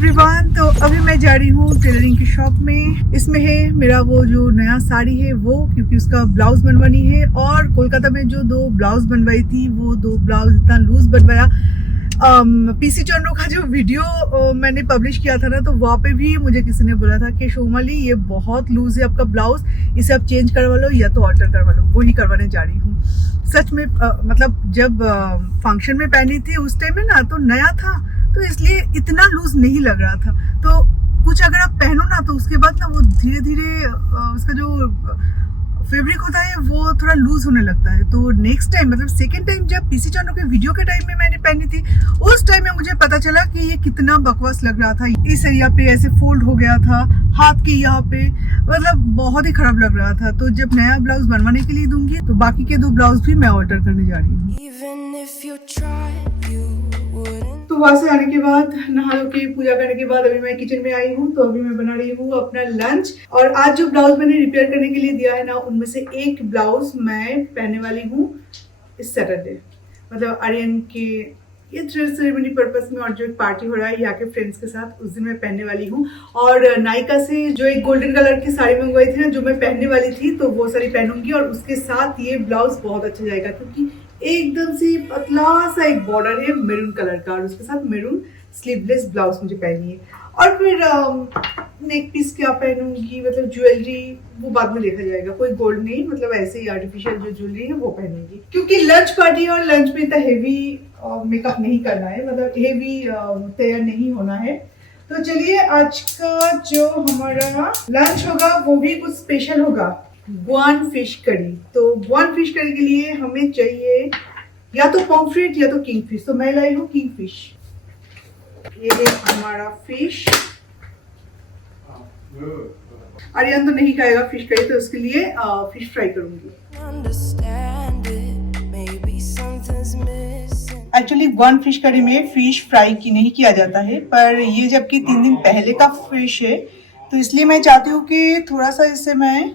Everyone, तो अभी मैं जा रही हूँ टेलरिंग की शॉप में। इसमें है मेरा वो जो नया साड़ी है वो, क्योंकि उसका ब्लाउज बनवानी है। और कोलकाता में जो 2 ब्लाउज बनवाई थी वो 2 ब्लाउज इतना लूज बनवाया। पीसी चंद्रो का जो वीडियो मैंने पब्लिश किया था ना, तो वहाँ पे भी मुझे किसी ने बोला था कि शोमाली ये बहुत लूज है आपका ब्लाउज, इसे आप चेंज करवा लो या तो ऑल्टर करवा लो। वही करवाने जा रही हूँ। सच में मतलब जब फंक्शन में पहनी थी उस टाइम में ना, तो नया था तो इसलिए इतना लूज नहीं लग रहा था। तो कुछ अगर आप पहनो ना तो उसके बाद ना वो धीरे धीरे उसका जो फैब्रिक होता है वो थोड़ा लूज होने लगता है। तो नेक्स्ट टाइम मतलब सेकेंड टाइम जब पीसी चंद्रो के वीडियो के टाइम में मैंने पहनी थी, उस टाइम में मुझे पता चला कि ये कितना बकवास लग रहा था। इस एरिया पे ऐसे फोल्ड हो गया था, हाथ के यहाँ पे, मतलब बहुत ही खराब लग रहा था। तो जब नया ब्लाउज बनवाने के लिए दूंगी तो बाकी के 2 ब्लाउज भी मैं ऑल्टर करने जा रही हूँ। तो वहां से आने के बाद नहा के पूजा करने के बाद अभी मैं किचन में आई हूँ। तो अभी मैं बना रही हूँ अपना लंच। और आज जो ब्लाउज मैंने रिपेयर करने के लिए दिया है ना, उनमें से एक ब्लाउज मैं पहनने वाली हूँ इस सैटरडे, मतलब आर्यन के ये ड्रेस सेरेमनी पर्पस में। और जो एक पार्टी हो रहा है यहाँ के फ्रेंड्स के साथ, उस दिन मैं पहनने वाली हूँ। और नायका से जो एक गोल्डन कलर की साड़ी मंगवाई थी ना, जो मैं पहनने वाली थी, तो वो साड़ी पहनूंगी। और उसके साथ ये ब्लाउज बहुत अच्छा जाएगा, क्योंकि एकदम से पतला सा एक बॉर्डर है मेरून कलर का, और उसके साथ मेरून स्लीवलेस ब्लाउज मुझे पहनी है। और फिर नेक पीस क्या पहनूंगी, मतलब ज्वेलरी वो बाद में देखा जाएगा। कोई गोल्ड नहीं, मतलब ऐसे ही आर्टिफिशियल जो ज्वेलरी है वो पहनूंगी, क्योंकि लंच पार्टी और लंच में इतना हेवी मेकअप नहीं करना है, मतलब हेवी तैयार नहीं होना है। तो चलिए आज का जो हमारा लंच होगा वो भी कुछ स्पेशल होगा, गुआन फिश करी। तो गुआन फिश करी के लिए हमें चाहिए या तो पॉम्फ्रेट या तो किंग फिश। तो मैं लाई हूँ किंग फिश। ये है हमारा फिश। आर्यन तो नहीं खाएगा फिश करी, तो उसके लिए फिश फ्राई करूंगी। एक्चुअली गुआन फिश करी में फिश फ्राई की नहीं किया जाता है, पर ये जबकि 3 दिन पहले का फिश है, तो इसलिए मैं चाहती हूँ कि थोड़ा सा इसे मैं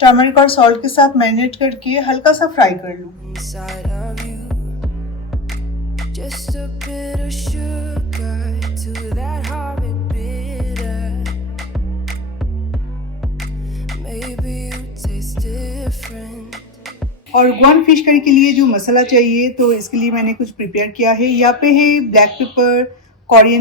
टर्मरिक और सॉल्ट के साथ मैरिनेट करके हल्का सा फ्राई कर लूँ। और गुआन फिश करी के लिए जो मसाला चाहिए, तो इसके लिए मैंने कुछ प्रिपेयर किया है। यहाँ पे है black pepper,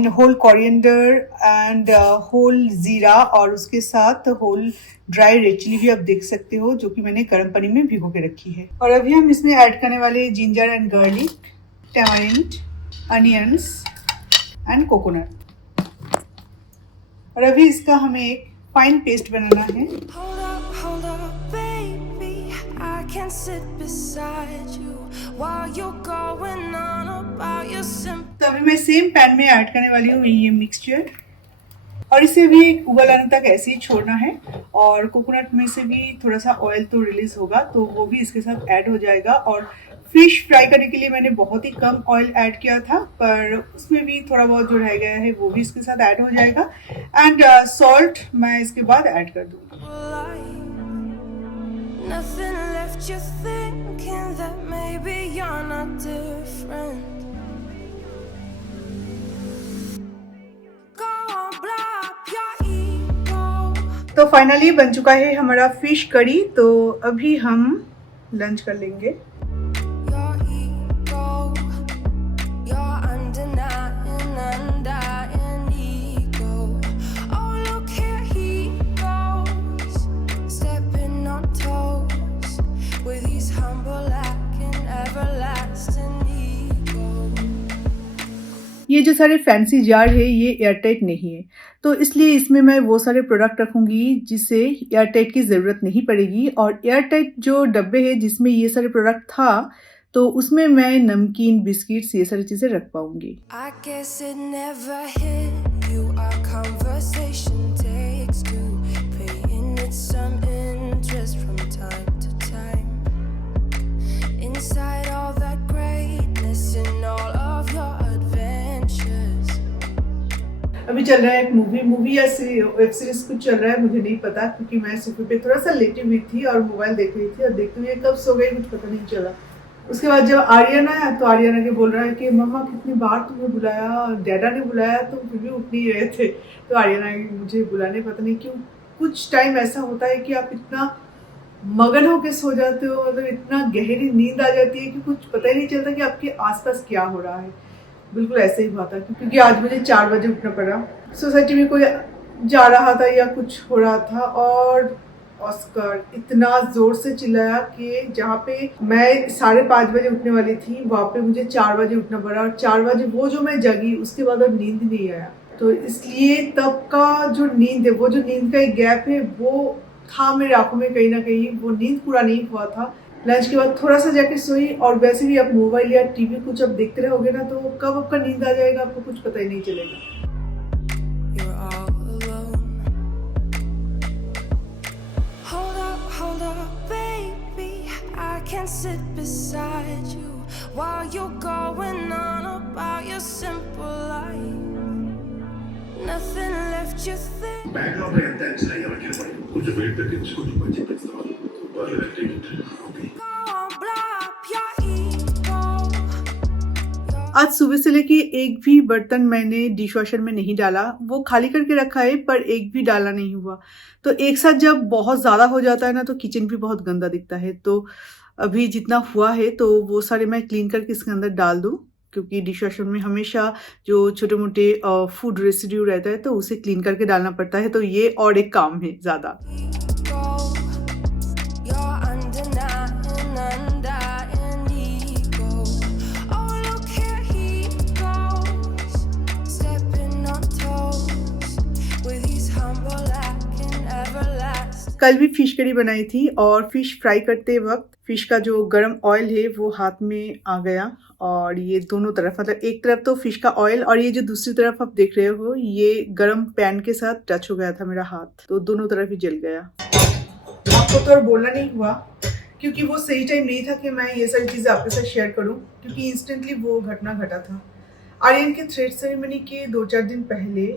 whole coriander and whole jeera, और उसके साथ होल ड्राई रेड चिली भी आप देख सकते हो, जो कि मैंने गर्म पानी में भिगो के रखी है। और अभी हम इसमें ऐड करने वाले ginger and garlic, tamarind, onions and coconut. और अभी इसका हमें एक फाइन पेस्ट बनाना है। तो अभी मैं सेम पैन में ऐड करने वाली हूँ ये मिक्सचर, और इसे भी एक उबाल आने तक ऐसे ही छोड़ना है। और कोकोनट में से भी थोड़ा सा ऑयल तो रिलीज होगा, तो वो भी इसके साथ ऐड हो जाएगा। और फिश फ्राई करने के लिए मैंने बहुत ही कम ऑयल ऐड किया था, पर उसमें भी थोड़ा बहुत जो रह गया है वो भी इसके साथ ऐड हो जाएगा। एंड सॉल्ट मैं इसके बाद ऐड कर दूंगी। Nothing left you thinking that maybe you're not different. Go on, blow up your ego. तो फाइनली बन चुका है हमारा फिश करी। तो अभी हम लंच कर लेंगे। ये जो सारे फैंसी जार है ये एयरटाइट नहीं है, तो इसलिए इसमें मैं वो सारे प्रोडक्ट रखूंगी जिससे एयरटाइट की ज़रूरत नहीं पड़ेगी। और एयरटाइट जो डब्बे है जिसमें ये सारे प्रोडक्ट था, तो उसमें मैं नमकीन, बिस्किट्स, ये सारी चीज़ें रख पाऊंगी। अभी चल रहा है एक मूवी या वेब सीरीज कुछ चल रहा है, मुझे नहीं पता, क्योंकि मैं सोफे पे थोड़ा सा लेटी हुई थी और मोबाइल देख रही थी, और देखते हुए कब सो गई कुछ पता नहीं चला। उसके बाद जब आर्यन आया तो आर्यन के बोल रहा है कि मम्मा कितनी बार तुम्हें बुलाया, डैडा ने बुलाया, तुम फिर भी उठ नहीं रहे थे। तो आर्यन आए मुझे बुलाने, पता नहीं क्यों कुछ टाइम ऐसा होता है कि आप इतना मगन होके सो जाते हो, मतलब इतना गहरी नींद आ जाती है कि कुछ पता ही नहीं चलता कि आपके आसपास क्या हो रहा है। बिल्कुल ऐसे ही हुआ था, क्योंकि आज मुझे 4 बजे उठना पड़ा। सोसाइटी में कोई जा रहा था या कुछ हो रहा था और ऑस्कर इतना जोर से चिल्लाया कि जहाँ पे मैं 5:30 बजे उठने वाली थी वहाँ पे मुझे 4 बजे उठना पड़ा, और 4 बजे वो जो मैं जगी उसके बाद और नींद नहीं आया। तो इसलिए तब का जो नींद है, वो जो नींद का एक गैप है वो था मेरे आंखों में, कहीं ना कहीं वो नींद पूरा नहीं हुआ था। लंच के बाद थोड़ा सा जाके सोई, और वैसे भी आप मोबाइल या टीवी कुछ अब देखते रहोगे ना तो कब आपका नींद आ जाएगा आपको कुछ पता ही नहीं चलेगा। Can sit beside you while you're going on about your simple life. Nothing left you think. Background లో ఎంత ఎక్స్ట్రా ఎవరికి కొంచెం వెయిట్ తగ్గించు, కొంచెం మంచి పెంచుతాను. Okay. Go on, blow up your ego. आज सुबह से लेके एक भी बर्तन मैंने डिशवॉशर में नहीं डाला, वो खाली करके रखा है पर एक भी डाला नहीं हुआ। तो एक साथ जब बहुत ज़्यादा हो जाता है ना तो किचन भी बहुत गंदा दिखता है। तो अभी जितना हुआ है तो वो सारे मैं क्लीन करके इसके अंदर डाल दूँ, क्योंकि डिशवॉशर में हमेशा जो छोटे मोटे फूड रेसिड्यू रहता है तो उसे क्लीन करके डालना पड़ता है। तो ये और एक काम है ज़्यादा। कल भी फिश करी बनाई थी और फिश फ्राई करते वक्त फिश का जो गरम ऑयल है वो हाथ में आ गया, और ये दोनों तरफ, मतलब एक तरफ तो फिश का ऑयल और ये जो दूसरी तरफ आप देख रहे हो ये गरम पैन के साथ टच हो गया था मेरा हाथ, तो दोनों तरफ ही जल गया। आपको तो और बोलना नहीं हुआ क्योंकि वो सही टाइम नहीं था कि मैं ये सारी चीज़ें आपके साथ शेयर करूं, क्योंकि इंस्टेंटली वो घटना घटा था। आर्यन के थ्रेड सेरेमनी के 2-4 दिन पहले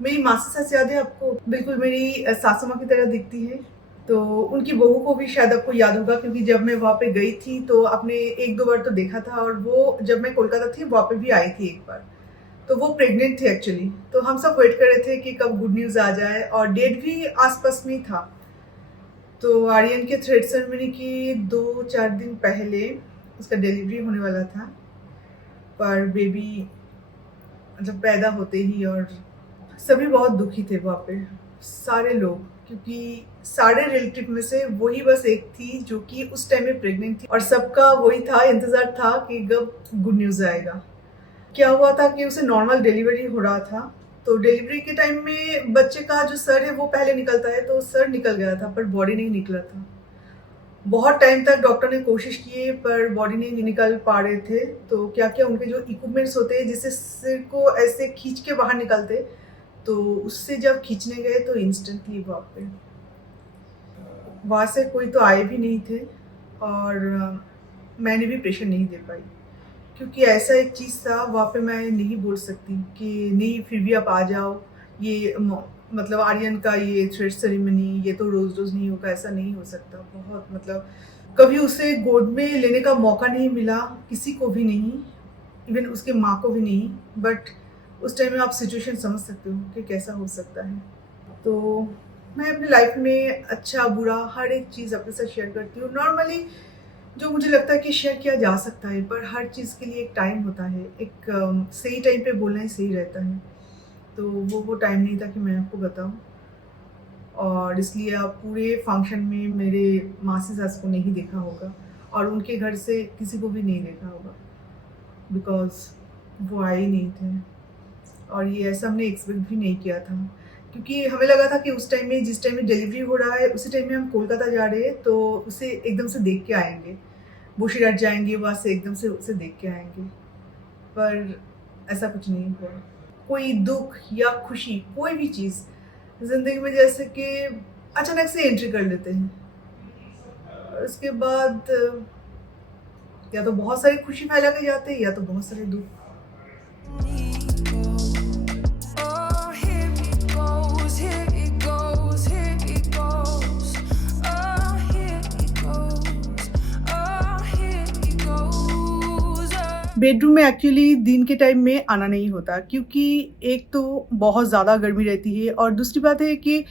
मेरी मासी सस याद है आपको, बिल्कुल मेरी सासू माँ की तरह दिखती है। तो उनकी बहू को भी शायद आपको याद होगा, क्योंकि जब मैं वहाँ पे गई थी तो आपने 1-2 बार तो देखा था, और वो जब मैं कोलकाता थी वहाँ पे भी आई थी एक बार। तो वो प्रेग्नेंट थे एक्चुअली। तो हम सब वेट कर रहे थे कि कब गुड न्यूज़ आ जाए, और डेट भी आसपास में था। तो आर्यन के थ्रेड सेरेमनी की 2-4 दिन पहले उसका डिलीवरी होने वाला था, पर बेबी मतलब पैदा होते ही, और सभी बहुत दुखी थे वहाँ पे सारे लोग, क्योंकि सारे रिलेटिव में से वही बस एक थी जो कि उस टाइम में प्रेग्नेंट थी, और सबका वही था, इंतजार था कि कब गुड न्यूज़ आएगा। क्या हुआ था कि उसे नॉर्मल डिलीवरी हो रहा था। तो डिलीवरी के टाइम में बच्चे का जो सर है वो पहले निकलता है, तो सर निकल गया था पर बॉडी नहीं निकला था। बहुत टाइम तक डॉक्टर ने कोशिश की पर बॉडी नहीं निकल पा रहे थे। तो क्या क्या उनके जो इक्विपमेंट्स होते हैं जिससे सिर को ऐसे खींच के बाहर निकलते, तो उससे जब खींचने गए तो इंस्टेंटली वहाँ से कोई तो आए भी नहीं थे, और मैंने भी प्रेशर नहीं दे पाई, क्योंकि ऐसा एक चीज़ था वहाँ पे मैं नहीं बोल सकती कि नहीं फिर भी आप आ जाओ। ये मतलब आर्यन का ये थ्रेड सेरेमनी ये तो रोज़ रोज़ नहीं होगा, ऐसा नहीं हो सकता। बहुत मतलब कभी उसे गोद में लेने का मौका नहीं मिला, किसी को भी नहीं, इवन उसके माँ को भी नहीं। बट उस टाइम में आप सिचुएशन समझ सकते हो कि कैसा हो सकता है। तो मैं अपनी लाइफ में अच्छा बुरा हर एक चीज़ अपने साथ शेयर करती हूँ। नॉर्मली जो मुझे लगता है कि शेयर किया जा सकता है, पर हर चीज़ के लिए एक टाइम होता है, एक सही टाइम पे बोलना ही सही रहता है। तो वो टाइम नहीं था कि मैं आपको बताऊँ, और इसलिए आप पूरे फंक्शन में मेरे मासी सास को नहीं देखा होगा, और उनके घर से किसी को भी नहीं देखा होगा, बिकॉज वो आए ही नहीं थे। और ये ऐसा हमने एक्सपेक्ट भी नहीं किया था, क्योंकि हमें लगा था कि उस टाइम में जिस टाइम में डिलीवरी हो रहा है उसी टाइम में हम कोलकाता जा रहे हैं, तो उसे एकदम से देख के आएंगे, बुशीराट जाएंगे, वहाँ से एकदम से उसे देख के आएंगे। पर ऐसा कुछ नहीं हुआ। कोई दुख या खुशी कोई भी चीज़ ज़िंदगी में जैसे कि अचानक से एंट्री कर लेते हैं, और उसके बाद या तो बहुत सारी खुशी फैला के जाते हैं या तो बहुत सारे दुख। बेडरूम में एक्चुअली दिन के टाइम में आना नहीं होता, क्योंकि एक तो बहुत ज़्यादा गर्मी रहती है और दूसरी बात है कि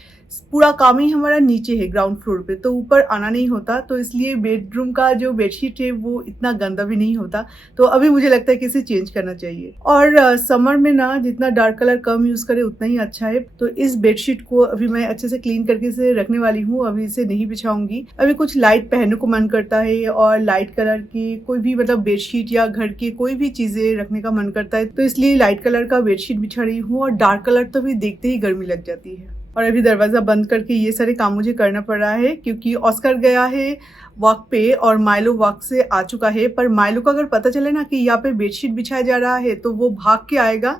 पूरा काम ही हमारा नीचे है, ग्राउंड फ्लोर पे, तो ऊपर आना नहीं होता। तो इसलिए बेडरूम का जो बेडशीट है वो इतना गंदा भी नहीं होता। तो अभी मुझे लगता है कि इसे चेंज करना चाहिए। और समर में ना जितना डार्क कलर कम यूज़ करे उतना ही अच्छा है। तो इस बेडशीट को अभी मैं अच्छे से क्लीन करके इसे रखने वाली हूँ। अभी इसे नहीं बिछाऊंगी। अभी कुछ लाइट पहनने को मन करता है और लाइट कलर की कोई भी मतलब बेडशीट या घर की कोई भी चीजें रखने का मन करता है, तो इसलिए लाइट कलर का बेडशीट बिछा रही हूँ। और डार्क कलर तो भी देखते ही गर्मी लग जाती है। और अभी दरवाजा बंद करके ये सारे काम मुझे करना पड़ रहा है, क्योंकि ऑस्कर गया है वॉक पे और माइलो वॉक से आ चुका है। पर माइलो को अगर पता चले ना कि यहाँ पे बेडशीट बिछाया जा रहा है तो वो भाग के आएगा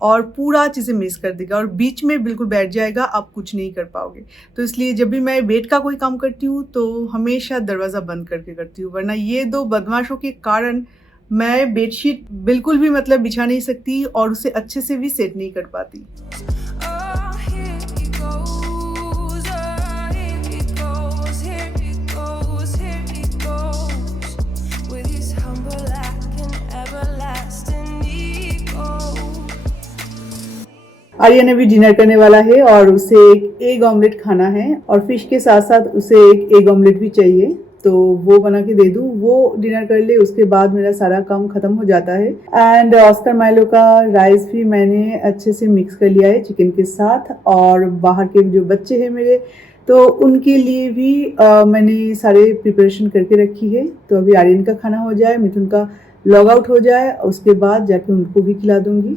और पूरा चीज़ें मिस कर देगा और बीच में बिल्कुल बैठ जाएगा, आप कुछ नहीं कर पाओगे। तो इसलिए जब भी मैं बेड का कोई काम करती हूँ तो हमेशा दरवाज़ा बंद करके करती हूँ, वरना ये दो बदमाशों के कारण मैं बेडशीट बिल्कुल भी मतलब बिछा नहीं सकती और उसे अच्छे से भी सेट नहीं कर पाती। Oh, here he goes. Oh, here he goes. Here he goes. Here he goes. With his humble act and everlasting ego. Aryan अभी डिनर करने वाला है और उसे एक एग ऑमलेट खाना है और फिश के साथ साथ उसे एक एग ऑमलेट भी चाहिए, तो वो बना के दे दूँ। वो डिनर कर ले, उसके बाद मेरा सारा काम खत्म हो जाता है। एंड ऑस्कर माइलो का राइस भी मैंने अच्छे से मिक्स कर लिया है चिकन के साथ। और बाहर के जो बच्चे हैं मेरे, तो उनके लिए भी मैंने सारे प्रिपरेशन करके रखी है। तो अभी आर्यन का खाना हो जाए, मिथुन का लॉग आउट हो जाए, उसके बाद जाके उनको भी खिला दूंगी।